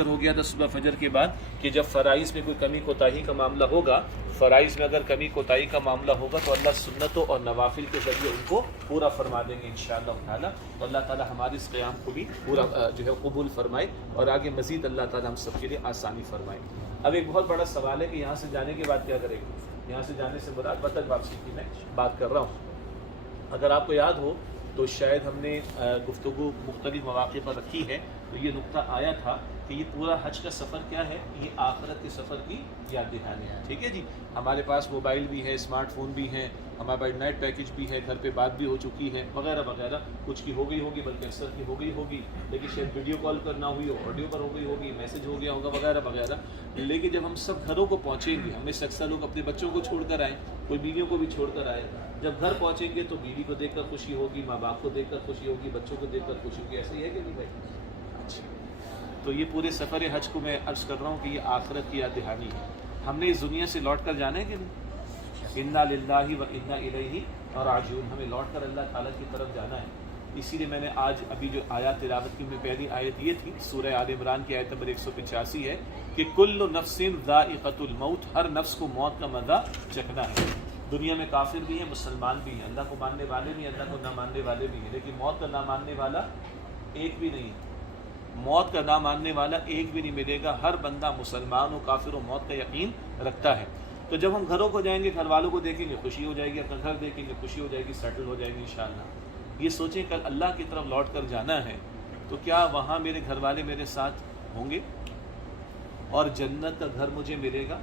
ذکر ہو گیا تھا صبح فجر کے بعد کہ جب فرائض میں کوئی کمی کوتاہی کا معاملہ ہوگا، فرائض میں اگر کمی کوتاہی کا معاملہ ہوگا تو اللہ سنتوں اور نوافل کے ذریعے ان کو پورا فرما دیں گے انشاءاللہ تعالیٰ. تو اللہ تعالیٰ ہمارے اس قیام کو بھی پورا جو ہے قبول فرمائے اور آگے مزید اللہ تعالیٰ ہم سب کے لیے آسانی فرمائے. اب ایک بہت بڑا سوال ہے کہ یہاں سے جانے کے بعد کیا کریں گے؟ یہاں سے جانے سے مراد وطن واپسی کی میں بات کر رہا ہوں. اگر آپ کو یاد ہو تو شاید ہم نے گفتگو مختلف مواقع پر رکھی ہے تو یہ نقطہ آیا تھا کہ یہ پورا حج کا سفر کیا ہے؟ یہ آخرت کے سفر کی یاد دہانی ہے. ٹھیک ہے جی، ہمارے پاس موبائل بھی ہے، اسمارٹ فون بھی ہیں، ہمارے پاس نیٹ پیکج بھی ہے، گھر پہ بات بھی ہو چکی ہے وغیرہ وغیرہ. کچھ کی ہو گئی ہوگی، بلکہ اکثر کی ہو گئی ہوگی، لیکن شاید ویڈیو کال کرنا ہوئی ہو، آڈیو پر ہو گئی ہوگی، میسج ہو گیا ہوگا وغیرہ وغیرہ. لیکن جب ہم سب گھروں کو پہنچیں گے، ہمیں سے اکثر لوگ اپنے بچوں کو چھوڑ کر آئیں، کوئی بیویوں کو بھی چھوڑ کر آئے. جب گھر پہنچیں گے تو بیوی کو دیکھ کر خوشی ہوگی، ماں باپ کو دیکھ کر خوشی ہوگی، بچوں کو دیکھ کر خوشی ہوگی. ایسا ہی ہے کہ نہیں بھائی؟ اچھا، تو یہ پورے سفر حج کو میں عرض کر رہا ہوں کہ یہ آخرت کی یاد دہانی ہے. ہم نے اس دنیا سے لوٹ کر جانا ہے کہ نہیں؟ انا للہ و انا الیہ راجعون. ہمیں لوٹ کر اللہ تعالیٰ کی طرف جانا ہے. اسی لیے میں نے آج ابھی جو آیات تلاوت کی، میں پہلی آیت یہ تھی سورہ آل عمران کی آیت نمبر 185 ہے کہ کل نفس ذائقۃ الموت، ہر نفس کو موت کا مزہ چکھنا ہے. دنیا میں کافر بھی ہیں، مسلمان بھی ہیں، اللہ کو ماننے والے بھی ہیں، اللہ کو نہ ماننے والے بھی ہیں، لیکن موت کا نہ ماننے والا ایک بھی نہیں ہے. موت کا نہ ماننے والا ایک بھی نہیں ملے گا. ہر بندہ مسلمان و کافر و موت کا یقین رکھتا ہے. تو جب ہم گھروں کو جائیں گے، گھر والوں کو دیکھیں گے، خوشی ہو جائے گی. اپنا گھر دیکھیں گے، خوشی ہو جائے گی، سیٹل ہو جائے گی انشاءاللہ. یہ سوچیں کل اللہ کی طرف لوٹ کر جانا ہے تو کیا وہاں میرے گھر والے میرے ساتھ ہوں گے اور جنت کا گھر مجھے ملے گا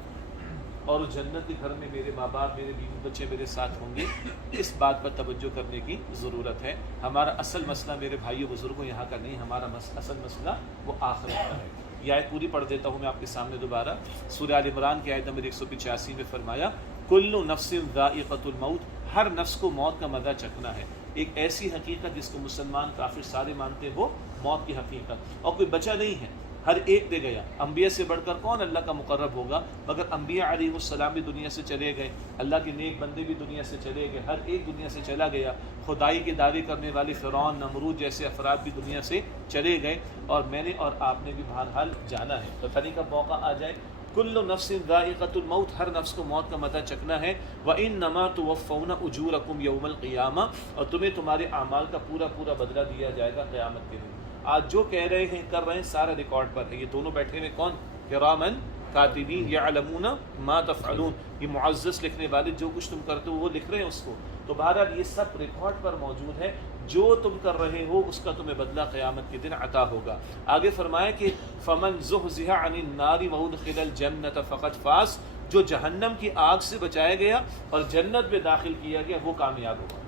اور اس جنت کے گھر میں میرے ماں باپ، میرے بیوی بچے میرے ساتھ ہوں گے؟ اس بات پر توجہ کرنے کی ضرورت ہے. ہمارا اصل مسئلہ میرے بھائیوں بزرگوں یہاں کا نہیں، ہمارا اصل مسئلہ وہ آخرت کا ہے. یہ آیت پوری پڑھ دیتا ہوں میں آپ کے سامنے دوبارہ. سورہ آل عمران کی آیت نمبر 185 میں فرمایا کل نفس ذائقۃ الموت، ہر نفس کو موت کا مزہ چکھنا ہے. ایک ایسی حقیقت جس کو مسلمان کافر سارے مانتے ہو، موت کی حقیقت، اور کوئی بچا نہیں ہے، ہر ایک دے گیا. انبیاء سے بڑھ کر کون اللہ کا مقرب ہوگا؟ مگر انبیاء علیہ السلام بھی دنیا سے چلے گئے، اللہ کے نیک بندے بھی دنیا سے چلے گئے، ہر ایک دنیا سے چلا گیا. خدائی کے دعوے کرنے والے فرعون، نمرود جیسے افراد بھی دنیا سے چلے گئے، اور میں نے اور آپ نے بھی بہرحال جانا ہے. تو تھری کا موقع آ جائے. کل نفس ذائقۃ الموت، ہر نفس کو موت کا مزہ چکھنا ہے. وَإِنَّمَا تُوَفَّوْنَ أُجُورَكُمْ يَوْمَ الْقِيَامَةِ، اور تمہیں تمہارے اعمال کا پورا پورا بدلہ دیا جائے گا قیامت کے دن. آج جو کہہ رہے ہیں، کر رہے ہیں، سارا ریکارڈ پر ہے. یہ دونوں بیٹھے ہوئے کون؟ کرامن کاتبین یعلمون ما تفعلون. یہ معزز لکھنے والے، جو کچھ تم کرتے ہو وہ لکھ رہے ہیں اس کو. تو بہرحال یہ سب ریکارڈ پر موجود ہے. جو تم کر رہے ہو اس کا تمہیں بدلہ قیامت کے دن عطا ہوگا. آگے فرمایا کہ فمن زحزح عن النار وادخل الجنۃ فقد فاز، جو جہنم کی آگ سے بچایا گیا اور جنت میں داخل کیا گیا وہ کامیاب ہوگا.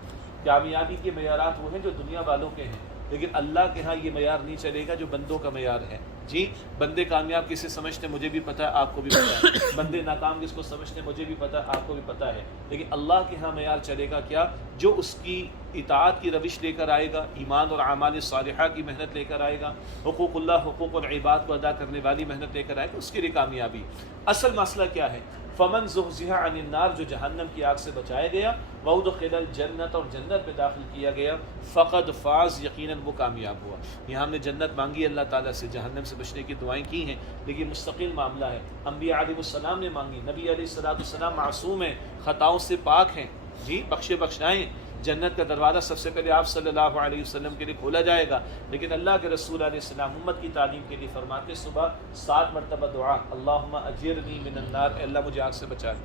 کامیابی کے معیارات وہ ہیں جو دنیا والوں کے ہیں، لیکن اللہ کے ہاں یہ معیار نہیں چلے گا جو بندوں کا معیار ہے. جی، بندے کامیاب کسے سمجھتے ہیں مجھے بھی پتہ ہے، آپ کو بھی پتہ ہے. بندے ناکام کس کو سمجھتے ہیں مجھے بھی پتہ ہے، آپ کو بھی پتہ ہے. لیکن اللہ کے ہاں معیار چلے گا کیا؟ جو اس کی اطاعت کی روش لے کر آئے گا، ایمان اور اعمال صالحہ کی محنت لے کر آئے گا، حقوق اللہ، حقوق العباد کو ادا کرنے والی محنت لے کر آئے گا، اس کے لیے کامیابی. اصل مسئلہ کیا ہے؟ فمن زحزح عن النار، جو جہنم کی آگ سے بچایا گیا، وادخل الجنت، اور جنت میں داخل کیا گیا، فقد فاز، یقیناً وہ کامیاب ہوا. یہاں ہم نے جنت مانگی اللہ تعالیٰ سے، جہنم سے بچنے کی دعائیں کی ہیں، لیکن مستقل معاملہ ہے. انبیاء علیہ السلام نے مانگی، نبی علیہ السلام معصوم ہیں، خطاؤں سے پاک ہیں. جی، بخشے بخشائیں. جنت کا دروازہ سب سے پہلے آپ صلی اللہ علیہ وسلم کے لیے کھولا جائے گا. لیکن اللہ کے رسول علیہ السلام امت کی تعلیم کے لیے فرماتے صبح 7 مرتبہ دعا، اللہم اجرنی من النار، اے اللہ مجھے آگ سے بچا لے.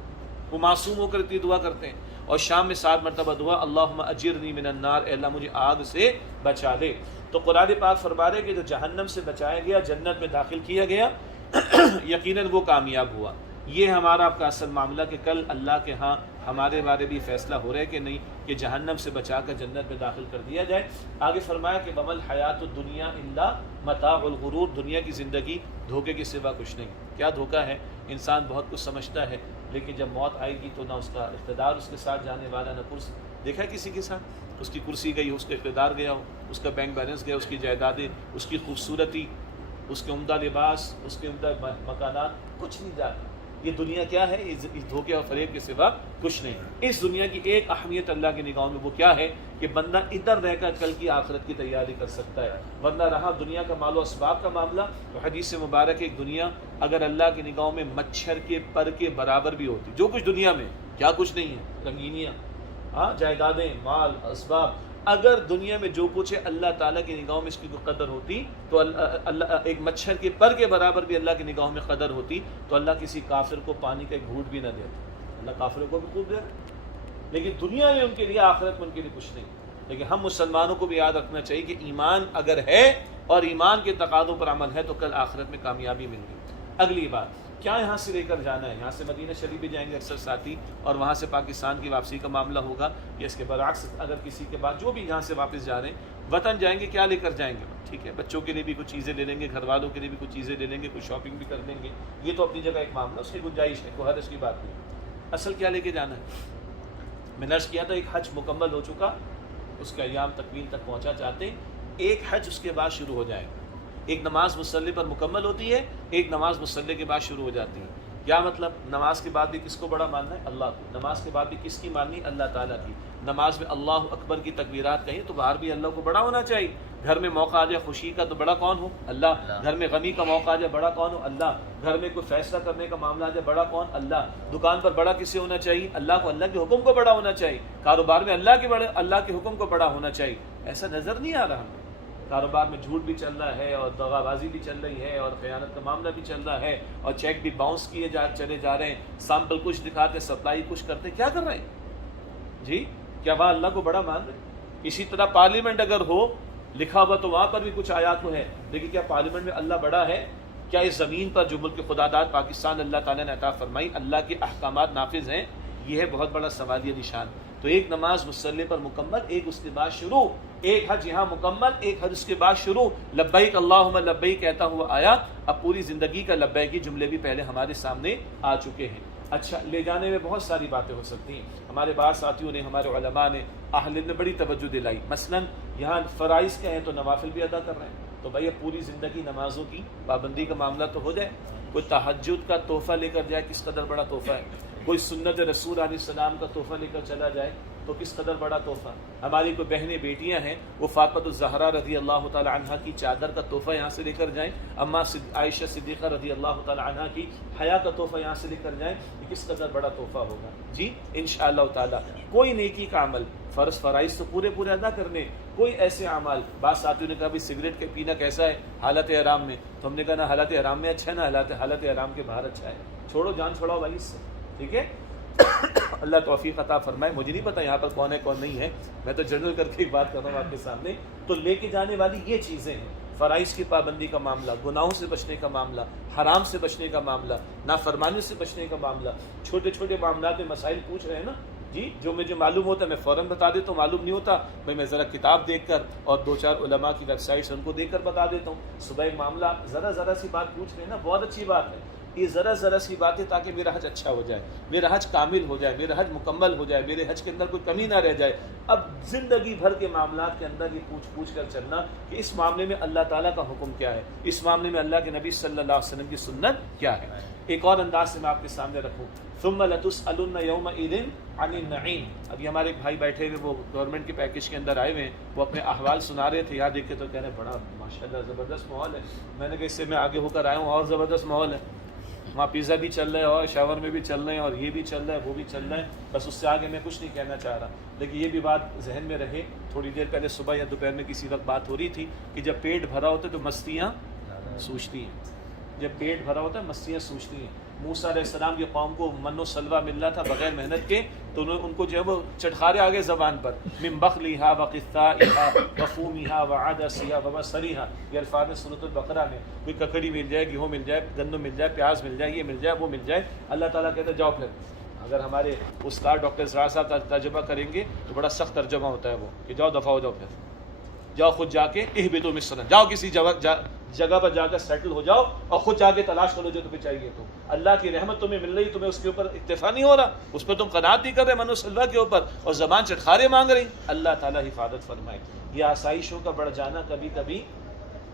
وہ معصوم ہو کر اتنی دعا کرتے ہیں. اور شام میں 7 مرتبہ دعا، اللہم اجرنی من النار، اے اللہ مجھے آگ سے بچا لے. تو قرآن پاک فرما رہے کہ جو جہنم سے بچایا گیا، جنت میں داخل کیا گیا، یقیناً وہ کامیاب ہوا. یہ ہمارا آپ کا اصل معاملہ کہ کل اللہ کے ہاں ہمارے بارے بھی فیصلہ ہو رہا ہے کہ نہیں، کہ جہنم سے بچا کر جنت میں داخل کر دیا جائے. آگے فرمایا کہ وَمَا الْحَيَاةُ الدُّنْيَا إِلَّا مَتَاعُ الْغُرُورِ، دنیا کی زندگی دھوکے کے سوا کچھ نہیں. کیا دھوکہ ہے؟ انسان بہت کچھ سمجھتا ہے، لیکن جب موت آئے گی تو نہ اس کا اقتدار اس کے ساتھ جانے والا، نہ کرسی. دیکھا ہے کسی کے ساتھ اس کی کرسی گئی، اس کا اقتدار گیا ہو، اس کا بینک بیلنس گیا، اس کی جائیدادیں، اس کی خوبصورتی، اس کے عمدہ لباس، اس کے عمدہ مکانات، کچھ نہیں جاتا. یہ دنیا کیا ہے؟ اس دھوکے اور فریب کے سوا کچھ نہیں۔ اس دنیا کی ایک اہمیت اللہ کی نگاہوں میں وہ کیا ہے کہ بندہ ادھر رہ کر کل کی آخرت کی تیاری کر سکتا ہے، ورنہ رہا دنیا کا مال و اسباب کا معاملہ تو حدیث مبارک ایک دنیا اگر اللہ کی نگاہوں میں مچھر کے پر کے برابر بھی ہوتی، جو کچھ دنیا میں کیا کچھ نہیں ہے، رنگینیاں، جائیدادیں، مال، اسباب، اگر دنیا میں جو کچھ ہے اللہ تعالیٰ کی نگاہوں میں اس کی کوئی قدر ہوتی تو اللہ ایک مچھر کے پر کے برابر بھی اللہ کی نگاہوں میں قدر ہوتی تو اللہ کسی کافر کو پانی کا ایک گھونٹ بھی نہ دیتا۔ اللہ کافروں کو بھی خوب دے رہا، لیکن دنیا میں ان کے لیے، آخرت میں ان کے لیے کچھ نہیں۔ لیکن ہم مسلمانوں کو بھی یاد رکھنا چاہیے کہ ایمان اگر ہے اور ایمان کے تقاضوں پر عمل ہے تو کل آخرت میں کامیابی مل گی۔ اگلی بات، کیا یہاں سے لے کر جانا ہے؟ یہاں سے مدینہ شریف بھی جائیں گے اکثر ساتھی، اور وہاں سے پاکستان کی واپسی کا معاملہ ہوگا، یا اس کے برعکس اگر کسی کے بعد جو بھی یہاں سے واپس جا رہے ہیں وطن جائیں گے، کیا لے کر جائیں گے؟ ٹھیک ہے، بچوں کے لیے بھی کچھ چیزیں لے لیں گے، گھر والوں کے لیے بھی کچھ چیزیں لے لیں گے، کچھ شاپنگ بھی کر لیں گے، یہ تو اپنی جگہ ایک معاملہ، اس کی گنجائش ہے، کوئی حرج کی بات نہیں۔ اصل کیا لے کے جانا ہے؟ میں نے عرض کیا تھا ایک حج مکمل ہو چکا، اس کے ایام تکمیل تک پہنچا چاہتے ہیں، ایک حج اس کے بعد شروع ہو جائے گا۔ ایک نماز مصلی پر مکمل ہوتی ہے، ایک نماز مصلی کے بعد شروع ہو جاتی ہے۔ کیا مطلب؟ نماز کے بعد بھی کس کو بڑا ماننا ہے؟ اللہ کو۔ نماز کے بعد بھی کس کی ماننی؟ اللہ تعالیٰ کی۔ نماز میں اللہ اکبر کی تکبیرات کہیں تو باہر بھی اللہ کو بڑا ہونا چاہیے۔ گھر میں موقع آ جائے خوشی کا تو بڑا کون ہو؟ اللہ۔ گھر میں غمی کا موقع آ جائے بڑا کون ہو؟ اللہ۔ گھر میں کوئی فیصلہ کرنے کا معاملہ آ جائے بڑا کون؟ اللہ۔ دکان پر بڑا کسے ہونا چاہیے؟ اللہ کو، اللہ کے حکم کو بڑا ہونا چاہیے۔ کاروبار میں اللہ کے حکم کو بڑا ہونا چاہیے۔ ایسا نظر نہیں آ رہا ہمیں۔ کاروبار میں جھوٹ بھی چل رہا ہے اور دغا بازی بھی چل رہی ہے اور خیانت کا معاملہ بھی چل رہا ہے اور چیک بھی باؤنس کیے چلے جا رہے ہیں، سیمپل کچھ دکھاتے، سپلائی کچھ کرتے، کیا کر رہے ہیں جی؟ کیا وہاں اللہ کو بڑا مان رہے ہیں؟ اسی طرح پارلیمنٹ اگر ہو لکھا ہوا تو وہاں پر بھی کچھ آیات کو ہے، لیکن کیا پارلیمنٹ میں اللہ بڑا ہے؟ کیا اس زمین پر جو ملک خدا داد پاکستان اللہ تعالیٰ نے عطا فرمائی، اللہ کے احکامات نافذ ہیں؟ یہ ہے بہت بڑا سوالیہ نشان۔ تو ایک نماز مصلی پر مکمل، ایک اس کے بعد شروع، ایک حج یہاں مکمل، ایک حج اس کے بعد شروع، لبیک اللہم لبیک کہتا ہوا آیا۔ اب پوری زندگی کا لبیک کی جملے بھی پہلے ہمارے سامنے آ چکے ہیں۔ اچھا، لے جانے میں بہت ساری باتیں ہو سکتی ہیں۔ ہمارے بعض ساتھیوں نے، ہمارے علماء نے، اہل علم نے بڑی توجہ دلائی، مثلا یہاں فرائض کے ہیں تو نوافل بھی ادا کر رہے ہیں، تو بھائی پوری زندگی نمازوں کی پابندی کا معاملہ تو ہو جائے۔ کوئی تہجد کا تحفہ لے کر جائے، کس قدر بڑا تحفہ ہے۔ کوئی سنت رسول علیہ السلام کا تحفہ لے کر چلا جائے تو کس قدر بڑا تحفہ۔ ہماری کوئی بہنیں بیٹیاں ہیں، وہ فاطمہ الزہرا رضی اللہ تعالی عنہا کی چادر کا تحفہ یہاں سے لے کر جائیں، اماں عائشہ صدیقہ رضی اللہ تعالی عنہا کی حیا کا تحفہ یہاں سے لے کر جائیں، یہ کس قدر بڑا تحفہ ہوگا جی انشاءاللہ تعالی۔ کوئی نیکی کا عمل، فرض فرائض تو پورے پورے ادا کرنے، کوئی ایسے اعمال، بعض ساتھیوں نے کہا بھی سگریٹ کے پینا کیسا ہے حالت احرام میں، تو ہم نے کہا نہ حالت احرام میں اچھا ہے نہ حالت احرام کے باہر اچھا ہے، چھوڑو، جان چھوڑاؤ بھائی اس سے، ٹھیک ہے۔ اللہ توفیق عطا فرمائے۔ مجھے نہیں پتا یہاں پر کون ہے کون نہیں ہے، میں تو جنرل کر کے ایک بات کر رہا ہوں آپ کے سامنے۔ تو لے کے جانے والی یہ چیزیں ہیں، فرائض کی پابندی کا معاملہ، گناہوں سے بچنے کا معاملہ، حرام سے بچنے کا معاملہ، نافرمانی سے بچنے کا معاملہ، چھوٹے چھوٹے معاملات میں مسائل پوچھ رہے ہیں نا جی، جو مجھے معلوم ہوتا ہے میں فوراً بتا دیتا ہوں، معلوم نہیں ہوتا میں ذرا کتاب دیکھ کر اور 2-4 علماء کی ویب سائٹس ان کو دیکھ کر بتا دیتا ہوں۔ صبح ایک معاملہ ذرا سی بات پوچھ رہے ہیں نا، بہت اچھی بات ہے، یہ ذرا سی باتیں تاکہ میرا حج اچھا ہو جائے، میرا حج کامل ہو جائے، میرا حج مکمل ہو جائے، میرے حج کے اندر کوئی کمی نہ رہ جائے۔ اب زندگی بھر کے معاملات کے اندر یہ پوچھ کر چلنا کہ اس معاملے میں اللہ تعالیٰ کا حکم کیا ہے، اس معاملے میں اللہ کے نبی صلی اللہ علیہ وسلم کی سنت کیا ہے۔ ایک اور انداز سے میں آپ کے سامنے رکھوں، ثم لتسألن یومئذ عن النعیم۔ ابھی ہمارے ایک بھائی بیٹھے ہوئے، وہ گورنمنٹ کے پیکج کے اندر آئے ہوئے ہیں، وہ اپنے احوال سنا رہے تھے، یہاں دیکھ کے تو کہہ رہے ہیں بڑا ماشاءاللہ زبردست ماحول ہے۔ میں نے کہا اس سے میں آگے ہو کر آیا ہوں، اور زبردست ماحول ہے، وہاں پیزا بھی چل رہا ہے اور شاور میں بھی چل رہے ہیں اور یہ بھی چل رہا ہے وہ بھی چل رہا ہے، بس اس سے آگے میں کچھ نہیں کہنا چاہ رہا، لیکن یہ بھی بات ذہن میں رہے۔ تھوڑی دیر پہلے صبح یا دوپہر میں کسی وقت بات ہو رہی تھی کہ جب پیٹ بھرا ہوتا ہے تو مستیاں سوچتی ہیں، جب پیٹ بھرا ہوتا ہے مستیاں سوچتی ہیں۔ موسیٰ علیہ السلام کی قوم کو من و سلوہ مل رہا تھا بغیر محنت کے، تو ان کو جو ہے وہ چٹخارے آگے زبان پر، من بخلیہا وقثائہا وفومیہا وعدسیہا وبصریہا، یہ الفاظ ہیں سورۃ البقرہ میں۔ کوئی ککڑی مل جائے، گیہوں مل جائے، گندم مل جائے، پیاز مل جائے، یہ مل جائے، وہ مل جائے، اللہ تعالیٰ کہتا ہے جاؤ پھر۔ اگر ہمارے استاد ڈاکٹر اسرار صاحب ترجمہ کریں گے تو بڑا سخت ترجمہ ہوتا ہے وہ، کہ جاؤ دفع ہو جاؤ، پھر جاؤ خود جا کے اہبطوا مصر، جاؤ کسی جگہ پر جا کر سیٹل ہو جاؤ اور خود جا کے تلاش کرو جو تمہیں چاہیے۔ تو اللہ کی رحمت تمہیں مل رہی، تمہیں اس کے اوپر اکتفا نہیں ہو رہا، اس پر تم قناعت نہیں کر رہے من و سلوہ کے اوپر، اور زبان چٹخارے مانگ رہی، اللہ تعالیٰ حفاظت فرمائے۔ یہ آسائشوں کا بڑھ جانا کبھی کبھی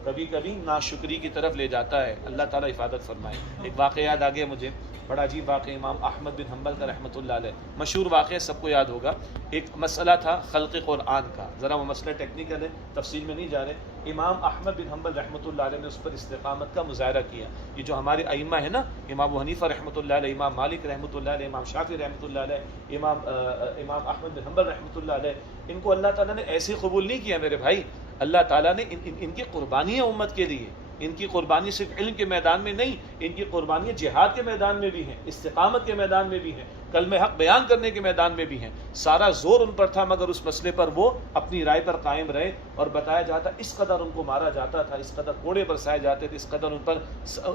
کبھی کبھی ناشکری کی طرف لے جاتا ہے. اللہ تعالیٰ حفاظت فرمائے. ایک واقعہ یاد آ گیا مجھے، بڑا عجیب واقعہ، امام احمد بن حنبل کا رحمۃ اللہ علیہ، مشہور واقعہ سب کو یاد ہوگا. ایک مسئلہ تھا خلق قرآن کا، ذرا وہ مسئلہ ٹیکنیکل ہے، تفصیل میں نہیں جا رہے. امام احمد بن حنبل رحمۃ اللہ علیہ نے اس پر استقامت کا مظاہرہ کیا. یہ جو ہمارے ائمہ ہیں نا، امام ابو حنیفہ رحمۃ اللہ علیہ، امام مالک رحمۃ اللہ علیہ، امام شافعی رحمۃ اللہ علیہ، امام احمد بن حنبل رحمۃ اللہ علیہ، ان کو اللہ تعالیٰ نے ایسے قبول نہیں کیا میرے بھائی. اللہ تعالیٰ نے ان کی قربانیاں امت کے لیے، ان کی قربانی صرف علم کے میدان میں نہیں، ان کی قربانیاں جہاد کے میدان میں بھی ہیں، استقامت کے میدان میں بھی ہیں، کلمہ حق بیان کرنے کے میدان میں بھی ہیں. سارا زور ان پر تھا، مگر اس مسئلے پر وہ اپنی رائے پر قائم رہے. اور بتایا جاتا اس قدر ان کو مارا جاتا تھا، اس قدر کوڑے برسائے جاتے تھے، اس قدر ان پر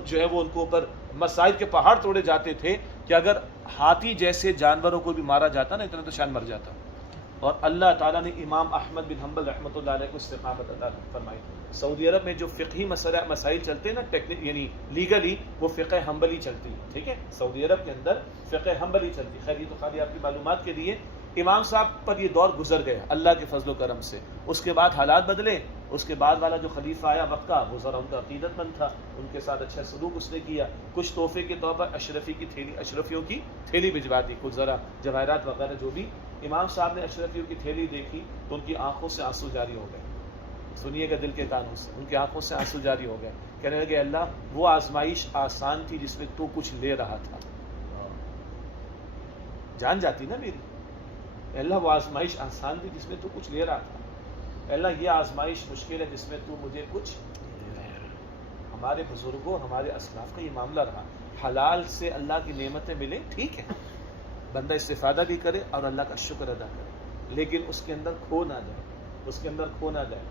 جو ہے وہ ان کو اوپر مسائل کے پہاڑ توڑے جاتے تھے کہ اگر ہاتھی جیسے جانوروں کو بھی مارا جاتا نا، اتنا تو شان مر جاتا. اور اللہ تعالیٰ نے امام احمد بن حنبل رحمۃ اللہ علیہ کو استقامت عطا فرمائی. سعودی عرب میں جو فقہی مسائل چلتے ہیں نا، یعنی لیگلی، وہ فقہ حنبلی چلتی ہے. ٹھیک ہے، سعودی عرب کے اندر فقہ حنبلی چلتی. خیر یہ تو خالی آپ کی معلومات کے لیے. امام صاحب پر یہ دور گزر گیا اللہ کے فضل و کرم سے. اس کے بعد حالات بدلے. اس کے بعد والا جو خلیفہ آیا وقت کا، وہ ذرا ان کا عقیدت مند تھا، ان کے ساتھ اچھا سلوک اس نے کیا. کچھ تحفے کے طور پر اشرفیوں کی تھیلی بھجوا دی، کچھ ذرا جواہرات وغیرہ جو بھی. امام صاحب نے اشرفیوں کی تھیلی دیکھی تو ان کی آنکھوں سے آنسو جاری ہو گئے. سنیے گا دل کے کانوں سے، ان کی آنکھوں سے آنسو جاری ہو گئے. کہنے لگے اللہ وہ آزمائش آسان تھی جس میں تو کچھ لے رہا تھا. جان جاتی نا میری. اللہ وہ آزمائش آسان تھی جس میں تو کچھ لے رہا تھا. اللہ یہ آزمائش مشکل ہے جس میں تو مجھے کچھ. ہمارے بزرگوں، ہمارے اسلاف کا یہ معاملہ رہا. حلال سے اللہ کی نعمتیں ملیں، ٹھیک ہے، بندہ استفادہ بھی کرے اور اللہ کا شکر ادا کرے، لیکن اس کے اندر کھو نہ جائے، اس کے اندر کھو نہ جائے.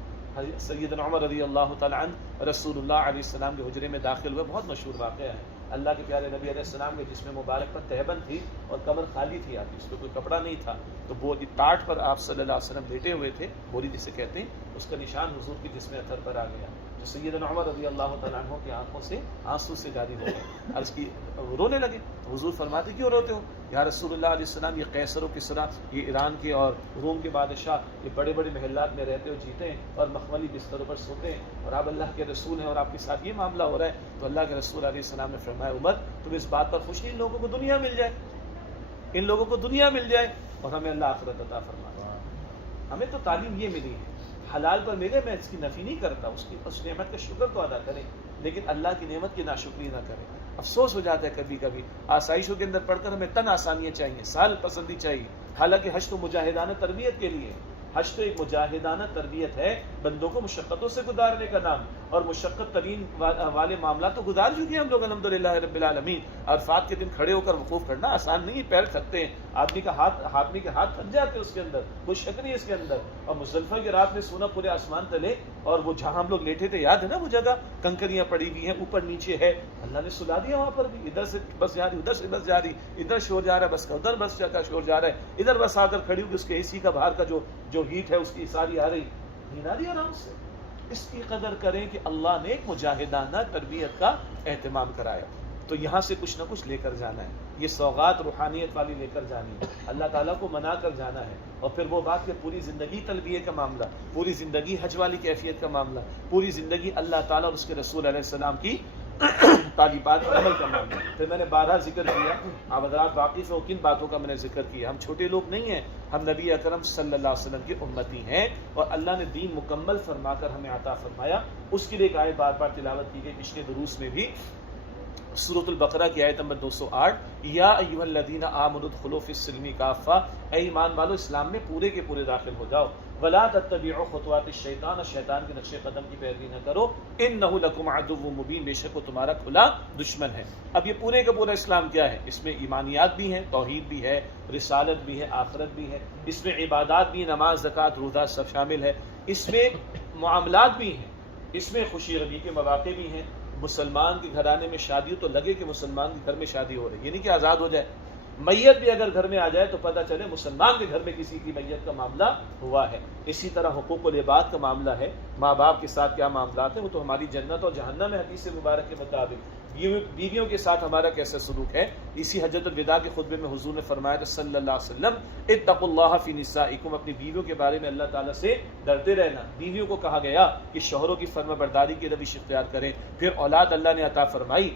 سیدنا عمر رضی اللہ تعالی عنہ رسول اللہ علیہ السلام کے حجرے میں داخل ہوئے. بہت مشہور واقعہ ہے. اللہ کے پیارے نبی علیہ السلام کے جسم مبارک پر تہبند تھی اور کمر خالی تھی، آپ اس پہ کوئی کپڑا نہیں تھا. تو بوری ٹاٹ پر آپ صلی اللہ علیہ وسلم لیٹے ہوئے تھے، بوری جسے کہتے ہیں، اس کا نشان حضور کے جسم اطہر پر آ گیا. تو سیدنا عمر رضی اللہ تعالیٰ عنہ کی آنکھوں سے آنسو سے جاری ہو گئے. عرض کی رونے لگے. حضور فرماتے کیوں روتے ہو؟ یا رسول اللہ علیہ السلام، یہ قیصر و کسریٰ، یہ ایران کے اور روم کے بادشاہ، یہ بڑے بڑے محلات میں رہتے ہو، جیتے ہیں اور مخملی بستروں پر سوتے ہیں، اور آپ اللہ کے رسول ہیں اور آپ کے ساتھ یہ معاملہ ہو رہا ہے. تو اللہ کے رسول علیہ السلام نے فرمایا عمر تم اس بات پر خوش نہیں، ان لوگوں کو دنیا مل جائے، ان لوگوں کو دنیا مل جائے اور ہمیں اللہ آخرت عطا فرمائے. ہمیں تو تعلیم یہ ملی ہے، حلال پر ملے، میں اس کی نفی نہیں کرتا، اس نعمت کا شکر تو ادا کریں، لیکن اللہ کی نعمت کی ناشکری نہ کریں. افسوس ہو جاتا ہے کبھی کبھی. آسائشوں کے اندر پڑھ کر ہمیں تن آسانیاں چاہیے، سال پسندی چاہیے. حالانکہ حج تو مجاہدانہ تربیت کے لیے، حج تو ایک مجاہدانہ تربیت ہے، بندوں کو مشقتوں سے گزارنے کا نام. اور مشقت ترین والے معاملات تو گزار چکے ہیں ہم لوگ الحمدللہ رب العالمین. عرفات کے دن کھڑے ہو کر وقوف کرنا آسان نہیں ہے، پیر تھکتے ہیں، آدمی کے ہاتھ تھک جاتے ہیں اس کے اندر، کوئی شک نہیں اس کے اندر. اور مزدلفہ کی رات میں سونا پورے آسمان تلے، اور وہ جہاں ہم لوگ لیٹے تھے یاد ہے نا، وہ جگہ کنکریاں پڑی ہوئی ہیں، اوپر نیچے ہے. اللہ نے سلا دیا وہاں پر بھی، ادھر سے بس جا رہی، ادھر سے بس جا رہی، ادھر شور جا رہا ہے بس کا، ادھر بس کا شور جا رہا ہے، ادھر بس آ کر کھڑی ہوئی، اس کے اے سی کا باہر کا جو ہیٹ ہے اس کی ساری آ رہی، نیند آ رہی آرام سے. اس کی قدر کریں کہ اللہ نے ایک مجاہدانہ تربیت کا اہتمام کرایا. تو یہاں سے کچھ نہ کچھ لے کر جانا ہے، یہ سوغات روحانیت والی لے کر جانی ہے، اللہ تعالیٰ کو منا کر جانا ہے. اور پھر وہ بات کہ پوری زندگی تلبیہ کا معاملہ، پوری زندگی حج والی کیفیت کا معاملہ، پوری زندگی اللہ تعالیٰ اور اس کے رسول علیہ السلام کی تعلیمات پر عمل کا معاملہ. پھر میں نے 12 ذکر کیا، آپ حضرات واقف ہو کن باتوں کا میں نے ذکر کیا. ہم چھوٹے لوگ نہیں ہیں، ہم نبی اکرم صلی اللہ علیہ وسلم کی امتی ہیں، اور اللہ نے دین مکمل فرما کر ہمیں عطا فرمایا. اس کے لیے ایک آیت بار بار تلاوت کی گئی پچھلے دروس میں بھی، سورۃ البقرہ کی آیت نمبر 208، یا ایھا الذین آمنوا ادخلوا فی السلم کافہ، اے ایمان والو اسلام میں پورے کے پورے داخل ہو جاؤ. ولا تتبعوا خطوات الشیطان، شیطان کے نقش قدم کی پیروی نہ کرو. انہ لکم عدو مبین، بے شک وہ تمہارا کھلا دشمن ہے. اب یہ پورے کا پورا اسلام کیا ہے؟ اس میں ایمانیات بھی ہیں، توحید بھی ہے، رسالت بھی ہے، آخرت بھی ہے، اس میں عبادات بھی، نماز زکوٰۃ روزہ سب شامل ہے، اس میں معاملات بھی ہیں، اس میں خوشی غمی کے مواقع بھی ہیں. مسلمان کے گھرانے میں شادی تو لگے کہ مسلمان کے گھر میں شادی ہو رہی ہے، یہ نہیں کہ آزاد ہو جائے. میت بھی اگر گھر میں آ جائے تو پتہ چلے مسلمان کے گھر میں کسی کی میت کا معاملہ ہوا ہے. اسی طرح حقوق العباد کا معاملہ ہے، ماں باپ کے ساتھ کیا معاملات ہیں، وہ تو ہماری جنت اور جہنم ہے حدیث مبارک کے مطابق. بیویوں کے ساتھ ہمارا کیسا سلوک ہے، اسی حجۃ الوداع کے خطبے میں حضور نے فرمایا تھا صلی اللہ علیہ وسلم اتقوا اللہ فی نسائکم، اپنی بیویوں کے بارے میں اللہ تعالیٰ سے ڈرتے رہنا. بیویوں کو کہا گیا کہ شوہروں کی فرما برداری کی روش اختیار کریں. پھر اولاد اللہ نے عطا فرمائی،